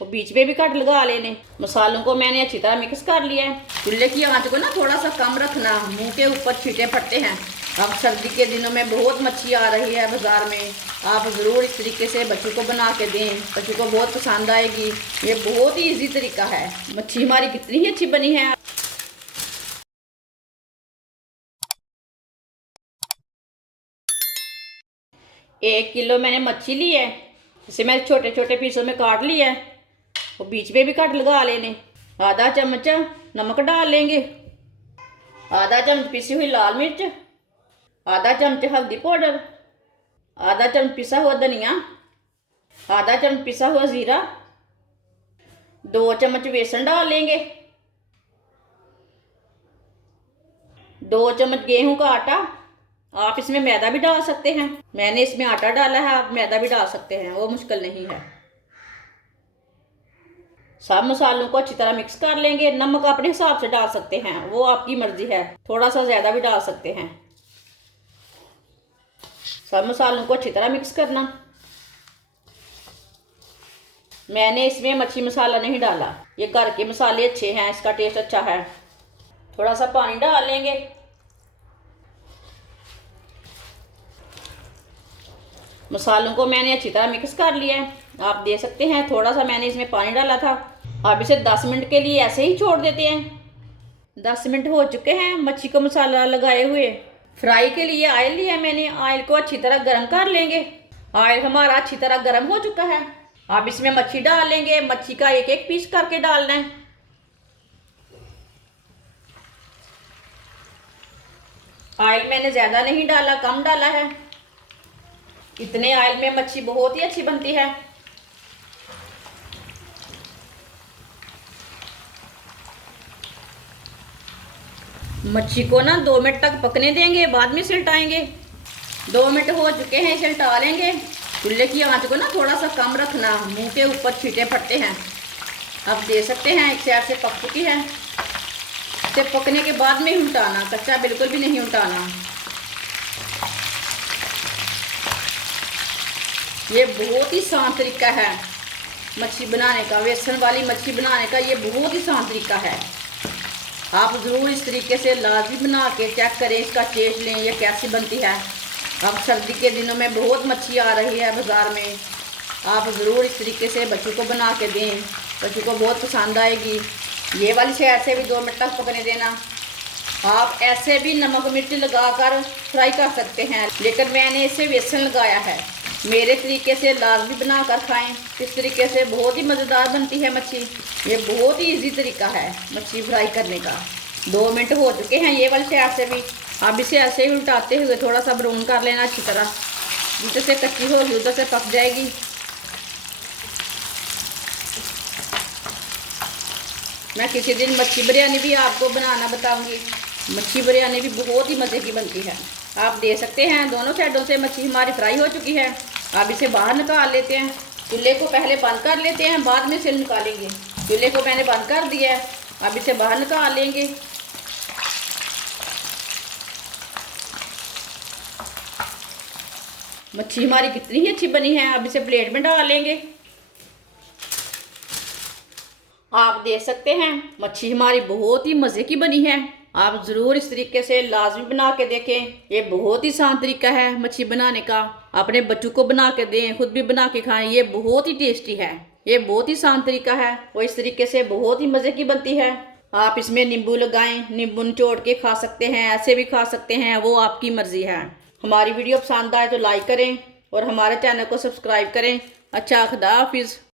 और बीच में भी कट लगा लेने। मसालों को मैंने अच्छी तरह मिक्स कर लिया है। चूल्हे की आंच को ना थोड़ा सा कम रखना, मुंह के ऊपर छींटे फटते हैं। अब सर्दी के दिनों में बहुत मच्छी आ रही है बाजार में, आप ज़रूर इस तरीके से बच्चों को बना के दें, बच्चों को बहुत पसंद आएगी। ये बहुत ही इजी तरीका है। मच्छी हमारी कितनी ही अच्छी बनी है। 1 किलो मैंने मच्छी ली है, इसे मैं छोटे छोटे पीसों में काट लिया है और बीच में भी कट लगा लेने। आधा चम्मच नमक डाल लेंगे, आधा चम्मच पिसी हुई लाल मिर्च, आधा चम्मच हल्दी पाउडर, आधा चम्मच पिसा हुआ धनिया, आधा चम्मच पिसा हुआ जीरा, 2 चम्मच बेसन डाल लेंगे, 2 चम्मच गेहूं का आटा। आप इसमें मैदा भी डाल सकते हैं, मैंने इसमें आटा डाला है, आप मैदा भी डाल सकते हैं, वो मुश्किल नहीं है। सब मसालों को अच्छी तरह मिक्स कर लेंगे। नमक अपने हिसाब से डाल सकते हैं, वो आपकी मर्जी है, थोड़ा सा ज़्यादा भी डाल सकते हैं। सब मसालों को अच्छी तरह मिक्स करना। मैंने इसमें मच्छी मसाला नहीं डाला, ये घर के मसाले अच्छे हैं, इसका टेस्ट अच्छा है। थोड़ा सा पानी डाल लेंगे। मसालों को मैंने अच्छी तरह मिक्स कर लिया है, आप देख सकते हैं थोड़ा सा मैंने इसमें पानी डाला था। अब इसे 10 मिनट के लिए ऐसे ही छोड़ देते हैं। 10 मिनट हो चुके हैं मच्छी को मसाला लगाए हुए। फ्राई के लिए ऑयल लिया मैंने, ऑयल को अच्छी तरह गर्म कर लेंगे। ऑयल हमारा अच्छी तरह गर्म हो चुका है। अब इसमें मच्छी डाल लेंगे, मच्छी का एक एक पीस करके डालना है। ऑयल मैंने ज़्यादा नहीं डाला, कम डाला है। इतने ऑयल में मच्छी बहुत ही अच्छी बनती है। मच्छी को ना 2 मिनट तक पकने देंगे, बाद में सिलटाएंगे। 2 मिनट हो चुके हैं, सिलटा लेंगे। चूल्हे की आंच को ना थोड़ा सा कम रखना, मुंह के ऊपर छींटे फटते हैं। आप देख सकते हैं एक साइड से पक चुकी है। इसे पकने के बाद में ही उल्टाना, कच्चा बिल्कुल भी नहीं उल्टाना। ये बहुत ही आसान तरीका है मच्छी बनाने का, बेसन वाली मच्छी बनाने का ये बहुत ही आसान तरीका है। आप ज़रूर इस तरीके से लाजमी बना के चेक करें, इसका टेस्ट लें ये कैसी बनती है। अब सर्दी के दिनों में बहुत मच्छी आ रही है बाज़ार में, आप ज़रूर इस तरीके से बच्चों को बना के दें, बच्चों को बहुत पसंद आएगी। ये वाली साइड से भी 2 मिनट तक पकने देना। आप ऐसे भी नमक मिर्च लगाकर फ्राई कर सकते हैं, लेकिन मैंने इसे बेसन लगाया है। मेरे तरीके से लाजमी बनाकर खाएं, इस तरीके से बहुत ही मज़ेदार बनती है मच्छी। ये बहुत ही इजी तरीका है मच्छी फ्राई करने का। 2 मिनट हो चुके हैं ये वाली साइड से भी। अब इसे ऐसे ही उल्टाते हुए थोड़ा सा ब्राउन कर लेना अच्छी तरह, जिधर से कच्ची होगी उधर से पक जाएगी। मैं किसी दिन मच्छी बिरयानी भी आपको बनाना बताऊंगी। मच्छी बिरयानी भी बहुत ही मज़े की बनती है। आप देख सकते हैं दोनों साइडों से मच्छी हमारी फ्राई हो चुकी है। अब इसे बाहर निकाल लेते हैं। चूल्हे को पहले बंद कर लेते हैं, बाद में इसे निकालेंगे। चूल्हे को मैंने बंद कर दिया है, अब इसे बाहर निकाल लेंगे। मच्छी हमारी कितनी ही अच्छी बनी है। अब इसे प्लेट में डाल लेंगे। आप देख सकते हैं मच्छी हमारी बहुत ही मज़े की बनी है। आप ज़रूर इस तरीके से लाजमी बना के देखें, ये बहुत ही आसान तरीका है मच्छी बनाने का। अपने बच्चों को बना के दें, खुद भी बना के खाएं, ये बहुत ही टेस्टी है। ये बहुत ही आसान तरीका है, वो इस तरीके से बहुत ही मज़े की बनती है। आप इसमें नींबू लगाएं, नींबू निचोड़ के खा सकते हैं, ऐसे भी खा सकते हैं, वो आपकी मर्ज़ी है। हमारी वीडियो पसंद आए तो लाइक करें और हमारे चैनल को सब्सक्राइब करें। अच्छा, खुदा हाफिज़।